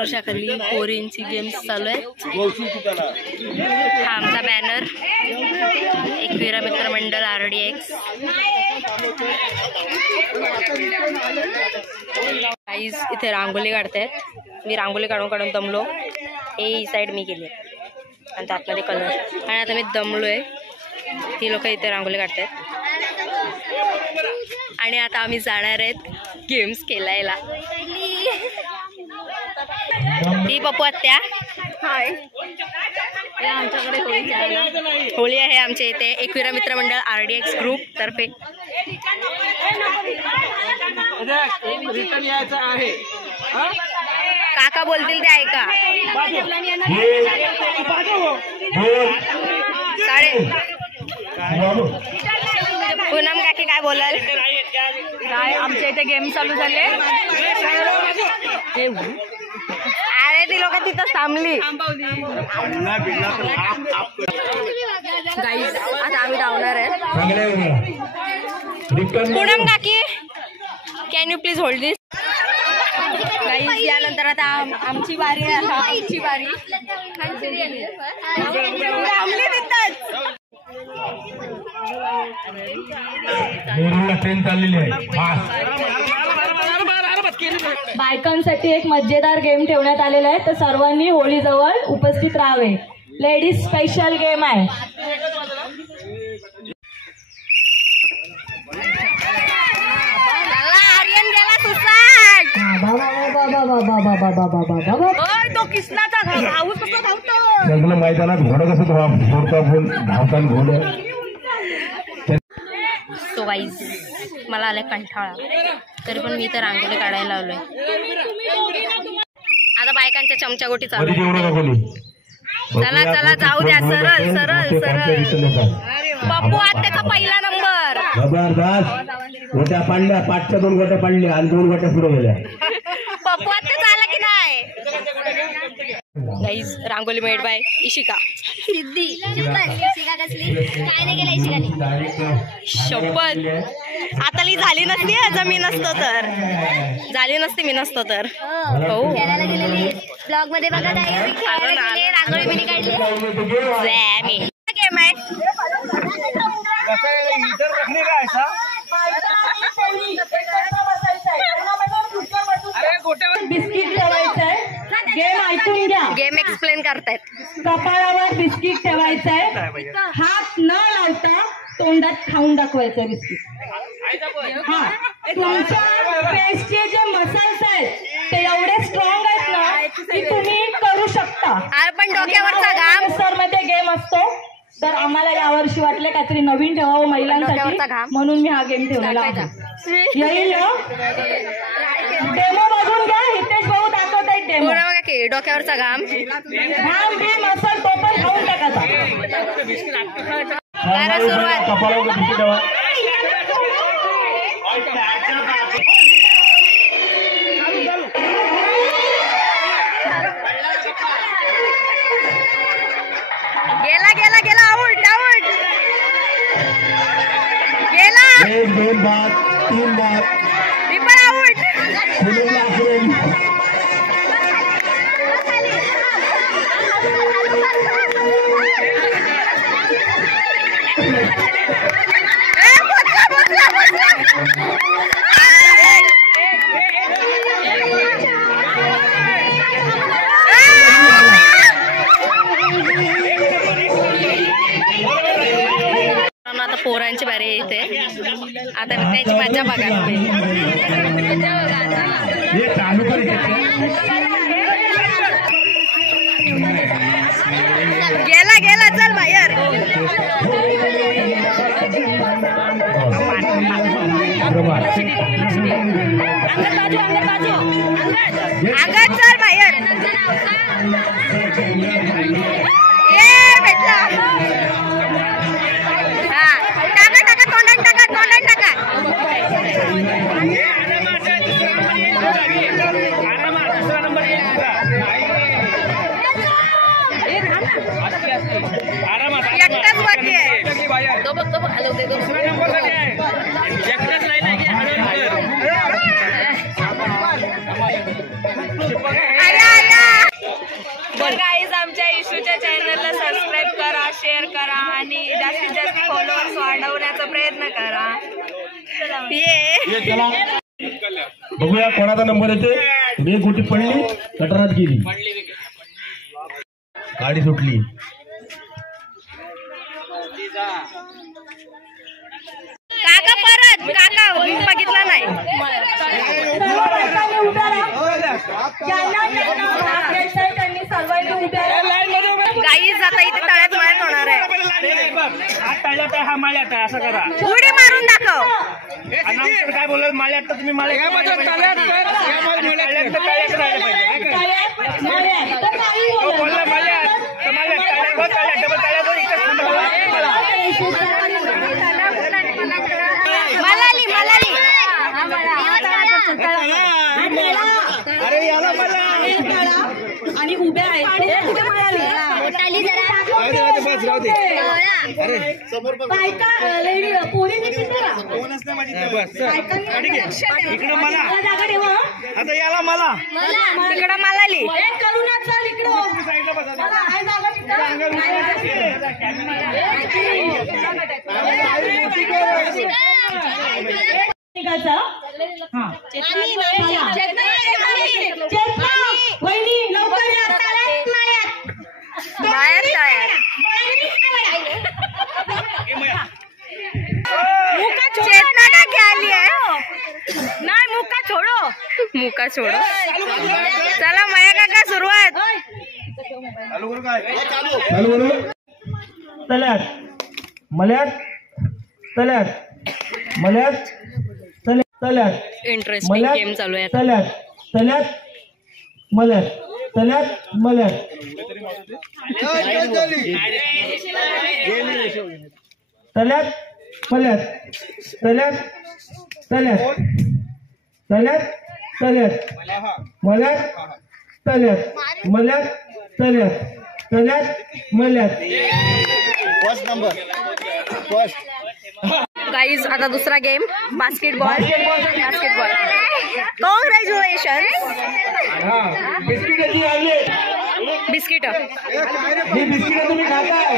वर्षाखाली पोरींची games चालू आहेत। हा आमचा बॅनर एकविरा मित्र मंडळ RDX। गाईज इथे रांगोली काढतायत। मी रांगोली काढून दमलो। ही साईड मी केली आणि त्यातमध्ये कलर, आणि आता मी दमलोय। ती लोक इथे रांगोली काढतायत आणि आता आम्ही जाणार आहेत गेम्स खेळायला। ही पप्पू आत्या हाय, आमच्याकडे होळी आहे आमच्या इथे एकविरा मित्र मंडळ RDX ग्रुप तर्फे। काका बोलतील ते ऐका। पूनम काकी काय बोलाल? काय आमच्या इथे गेम चालू झाले। अरे ती लोक तिथं थांबली। गाईज आता आम्ही धावणार आहे। पूनम काकी can you please hold this? Guys यानंतर आता आमची बारी आहे। आमची बारी थांबली तिथंच। बायकांसाठी एक मजेदार गेम ठेवण्यात आलेला आहे, तर सर्वांनी होळी जवळ उपस्थित राहावे। लेडीज स्पेशल गेम आहे। तो किसनाचा भाऊ कसं धावतो? मैदानात घोडं कसं धावताना घोडं। सो गाईज मला आलाय कंटाळा, तरी पण मी तर रांगोळी काढायला लावलोय। आता बायकांच्या चमचा गोटी चालू। चला चला जाऊ द्या, सरळ सरळ सरळ। पप्पू आत्याचा पहिला नंबर। जबरदस्त गोट्या पाडल्या, 5च्या 2 गोट्या पाडल्या आणि 2 गोट्या पुढे गेल्या। पप्पू आत्या झाला की नाही? Guys rangoli made by Ishika Siddhi. Ishika कसली काय नाही केलं इशिकाने। शपथ आता झाली नसती मी नसतो तर, झाली नसती मी नसतो तर। हो ब्लॉग मध्ये बघा रांगोळी मिनी काढली। गेम आहे बिस्किट ठेवायचंय। गेम ऐकून घ्या। गेम एक्सप्लेन करतायत। कपाळावर बिस्किट ठेवायचंय, हात न लावता तोंडात खाऊन दाखवायचं बिस्किट। हा तुमच्या फेसचे जे मसल्स आहेत ते एवढे स्ट्रॉंग आहेत ना की तुम्ही करू शकता। पण डोक्यावरचा घाम सर मध्ये गेम असतो, तर आम्हाला यावर्षी वाटले काहीतरी नवीन ठेवावं महिलांसाठी, म्हणून मी हा गेम ठेवलेला आहे। येईल डेमो बघून घ्या। हितेश भाऊ दाखवत आहेत डेमो। बघा की डोक्यावरचा घाम घाम बीम असेल तो पण खाऊन टाकायचा। सुरुवात गेला गेला गेला। आउट आउट गेला। 1 2 बाद 3 बाद रिपर आउट। आता पोरांची बारी इथे, आता त्यांची मजा बघा। गेला गेला चल बाहेर। अंगद चल बाहेर। ये भेटला। हा टाका टाका तोंडात टाका तोंडात टाका। एकटाच बाकी आहे। आया आया शेअर करा आणि जास्तीत जास्त फॉलोअर्स वाढवण्याचा प्रयत्न करा. ये चला बघूया कोणाचा नंबर येते. मी गुटी पडली गटारात गेली गाडी सुटली. काका परत काका बघितला नाही. गाईज आता इथे तळ्यात माळ्यात होणार आहे. असं करा उडी मारून दाखव. अनाउन्सर काय बोलत माळ्यात तर तुम्ही माळ्यात मलाली मलाली अरे याला मला आणि उभ्या आहेत बायका लेडी पोरी इकडं मला जागा ठेवा. आता याला मला तिकडं मलाली. करुणा चल इकडं. मला आहे जागा निघायचं. हा वहिनी लवकर या. बाहेर तळ्यात चेतना का क्या आली आहे. नाही मुका छोडो मुका छोडो. चला माया काका सुरुवात. चालू करू. तल्यात मल्यात तल्यात मल्यात तल्यात इंटरेस्टिंग गेम चालू आहे. तल्यात तल्यात मल्यात तल्यात मल्यात तल्यात मल्यात तल्यात तल्यात तल्यात तल्यात मल्यात तल्यात मल्यात तल्यात तल्यात मल्यात. गाईज आता दुसरा game basketball. Basketball congratulation. Biscuit आणले. बिस्किट ही बिस्किट तुम्ही खाताय.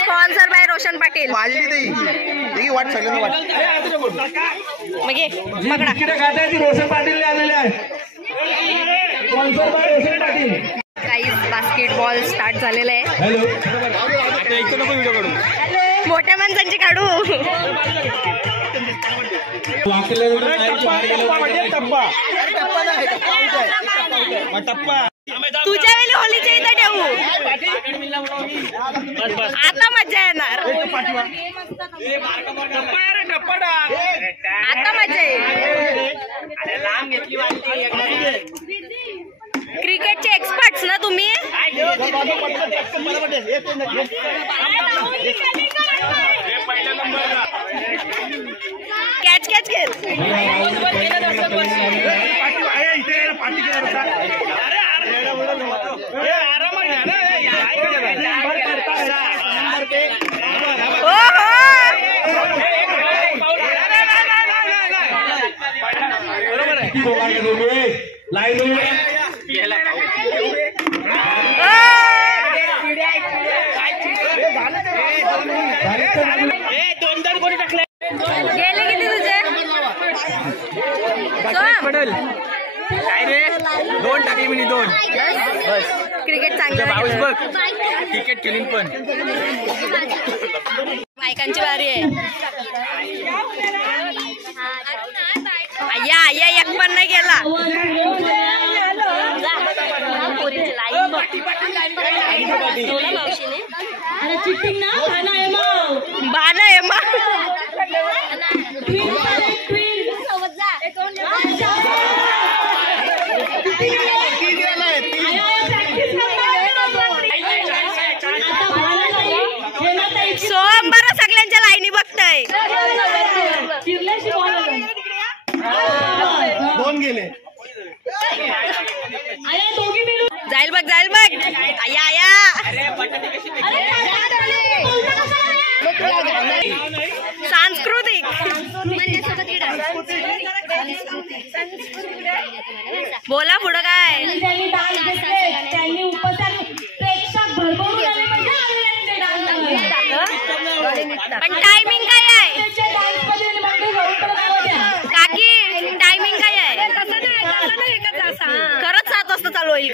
Sponsor by Roshan Patil. मग ये पकडा. बिस्किट खाताय ती रोशन पाटील आलेले आहेत. Sponsor by Roshan Patil. Guys basketball start झालेला आहे. हॅलो मोठ्या माणसांची काढू. तुझ्या वेळी होलीच्या इथं ठेवू. आता मजा येणार. आता मजा येईल. क्रिकेटचे एक्सपर्ट्स ना तुम्ही. कॅच कॅच खेळ. गेले किती तुझे. काय रे 2 टाकली मी 2 बस. क्रिकेट चांगलं पाऊस बघ क्रिकेट खेळून पण. बायकांची बारी आहे. आया आया एक पण नाही गेला. चिट्टिंग ना खाना आहे मग. बाण आहे मग. सोहम बरं सगळ्यांच्या लाईनी बघताय. 2 गेले. जाईल बघ जाईल बघ. आया आया सांस्कृतिक. बोला पुढं काय. त्यांनी उपचार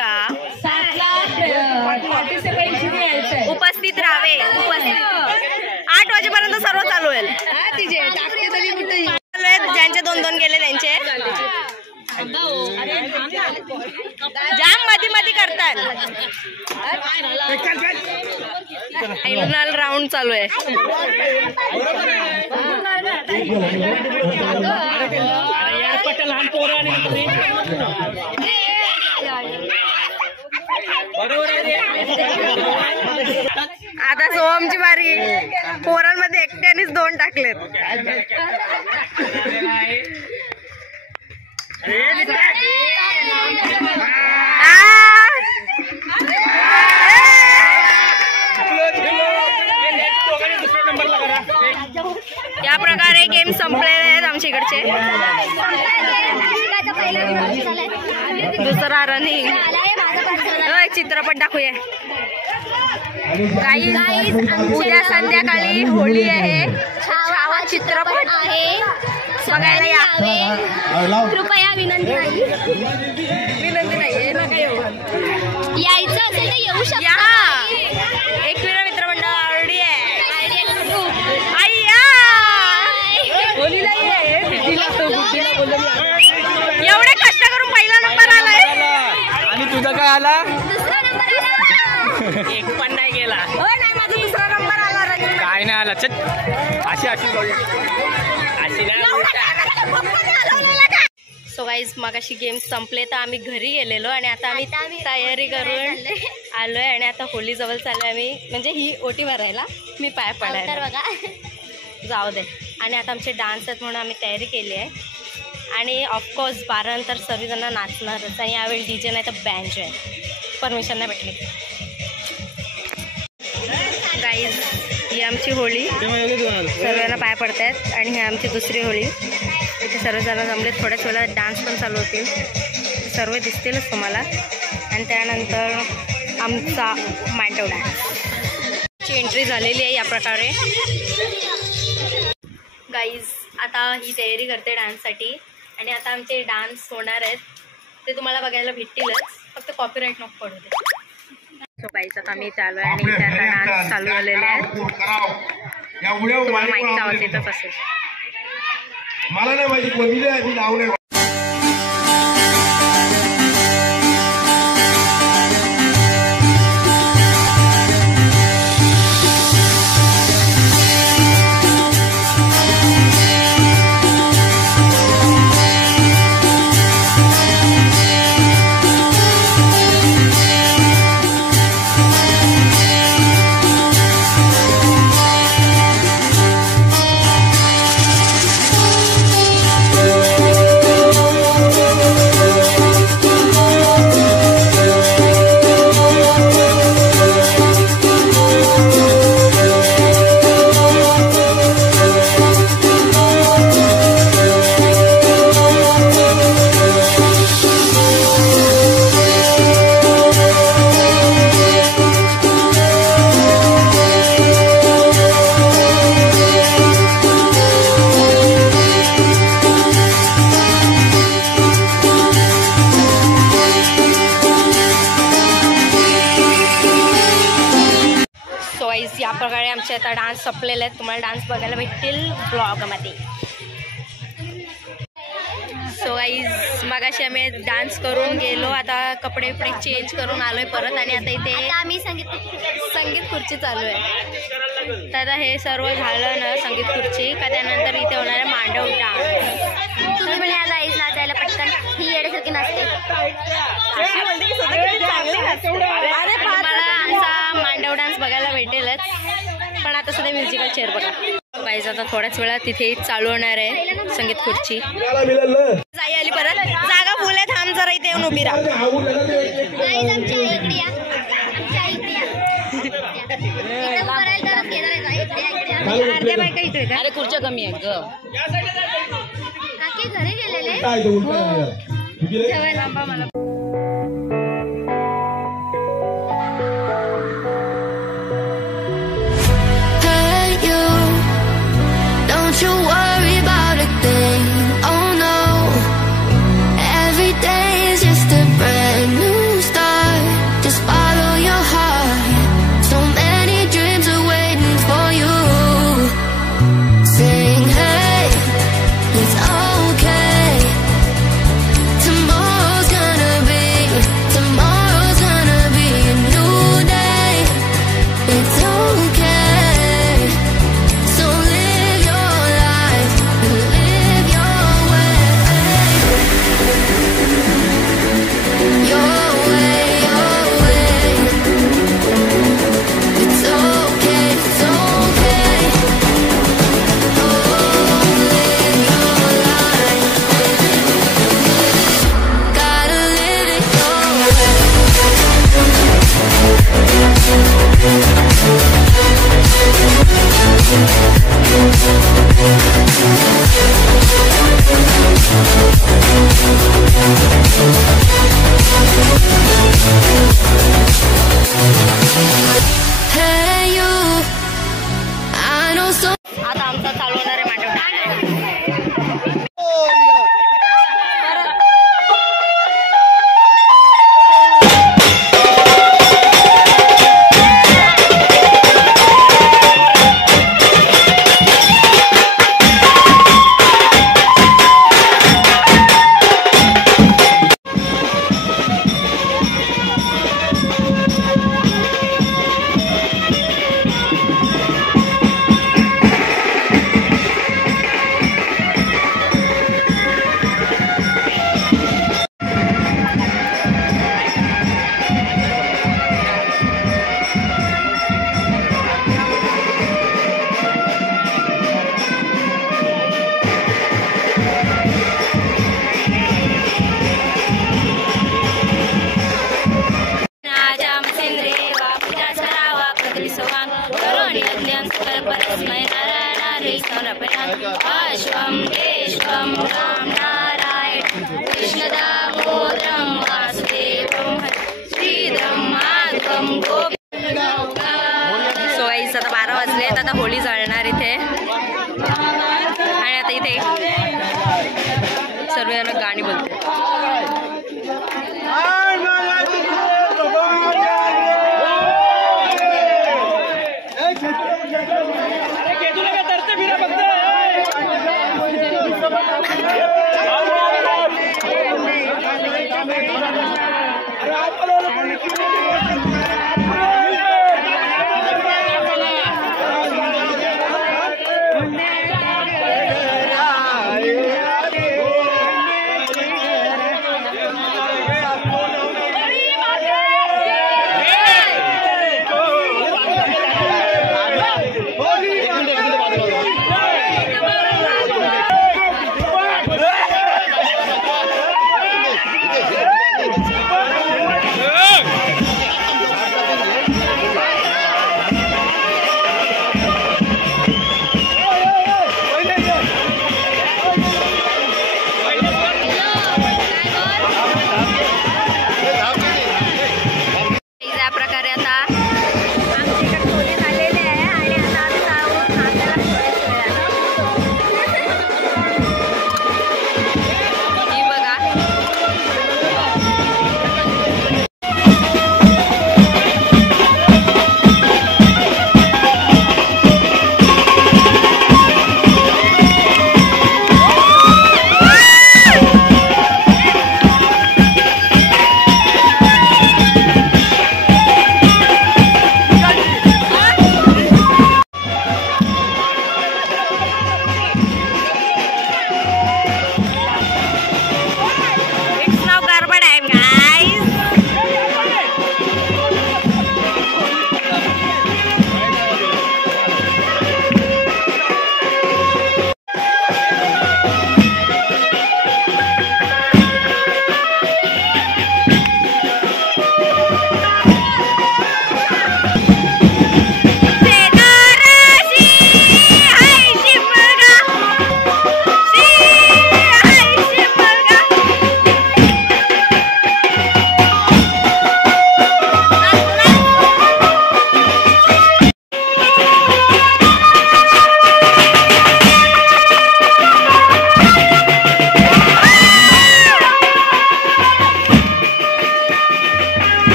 इशिका. 7 पार्टिसिपेंट्स यायचंय. उपस्थित राहावे. उपस्थित 8 वाजेपर्यंत सर्व चालू होईल. चालू आहेत. ज्यांचे 2-2 गेले त्यांचे जाम मध्ये करतात. फायनल राऊंड चालू आहे. आता सोहमची बारी. पोरांमध्ये एकट्यानेच 2 टाकलेत. या प्रकारे गेम संपलेले आहेत आमच्या इकडचे. दुसरा रनिंग. चित्रपट दाखवूया. उद्या संध्याकाळी होळी आहे. छावा चित्रपट आहे. बघायला या. कृपया विनंती नाही. विनंती नाहीये ना काय. यायचं असेल तर येऊ शकता. एकविरा मित्रमंडळ आवडी आहे. एवढे कष्ट करून पहिला नंबर आलाय. आणि तुझा काय आला? दुसरा नंबर. एक पण नाही गेला. हो नाही, माझा दुसरा नंबर आला. काय नाही आला. चल अशी सो गाईज मगाशी गेम संपले तर आम्ही घरी गेलेलो आणि आता आम्ही तयारी करून आलोय आणि आता होली जवळ चाललोय आम्ही. म्हणजे ही ओटी भरायला, मी पाय पडायला. बघा जाऊ दे. आणि आता आमचे डान्स आहेत म्हणून आम्ही तयारी केली आहे. आणि ऑफकोर्स 12 नंतर सर्वजण नाचणारच. आणि यावेळी DJ नाही तर बँज आहे. परमिशन नाही भेटली. गाईज ही आमची होळी. सर्वांना पाय पडतायत. आणि ही आमची दुसरी होळी. इथे सर्वजण जमले. थोड्याच वेळात डान्स पण चालू होतील. सर्व दिसतीलच तुम्हाला. आणि त्यानंतर आमचा मांडव डान्सची एंट्री झालेली आहे या प्रकारे. गाईज आता ही तयारी करते डान्ससाठी. आणि आता आमचे डान्स होणार आहेत ते तुम्हाला बघायला भेटतीलच. फक्त कॉपीराईट नको पडू दे. सो गाईज आता आम्ही इथे आलो आहे आणि इथे आता डान्स चालू झालेले आहेत. तुम्हाला माईकचा आवाज येतच असेल. मला नाही माहिती कोणी आधी नाव नाही. या प्रकारे आमचे आता डान्स संपलेले आहेत. तुम्हाला डान्स बघायला भेटतील ब्लॉगमध्ये. सो गाईज मगाशी आम्ही डान्स करून गेलो. आता कपडे बिपडे चेंज करून आलोय परत. आणि आता इथे आम्ही संगीत खुर्ची चालू आहे. तर आता हे सर्व झालं ना संगीत खुर्ची का त्यानंतर इथे होणार आहे मांडव डान्स. तुम्ही पण या गाईज नाचायला पटकन. ही येण्यासारखी नाचते. मला असा मांडव डान्स बघायला भेटेलच. पण आता सध्या म्युझिकल चेअर बघा. गाईज आता थोड्याच वेळात तिथे चालू होणार आहे संगीत खुर्ची. जाई आली परत. जागा फुल आहे. थांब जरा इथे येऊन उभी राहा. अर्ध्या बायका इथे का? अरे खुर्च्या कमी आहेत ग. घरी गेलेले जेवायला मला. Don't you worry about a thing, oh no. Every day is just a brand new start. विश्वान करोणि अज्ञान सकल परस्मै नारायणारे समर्पयामि अश्वं केशवं राम नारायण कृष्ण दामोदरं वासुदेवं श्रीधरं माधवं सो गाईस आता 12 वाजले आता होळी जळणार इथे आणि आता इथे सर्व जण गाणी बोलते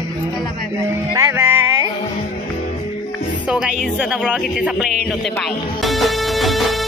बाय बाय. सो गाईज आता ब्लॉग इथे आपला एंड होते. बाय.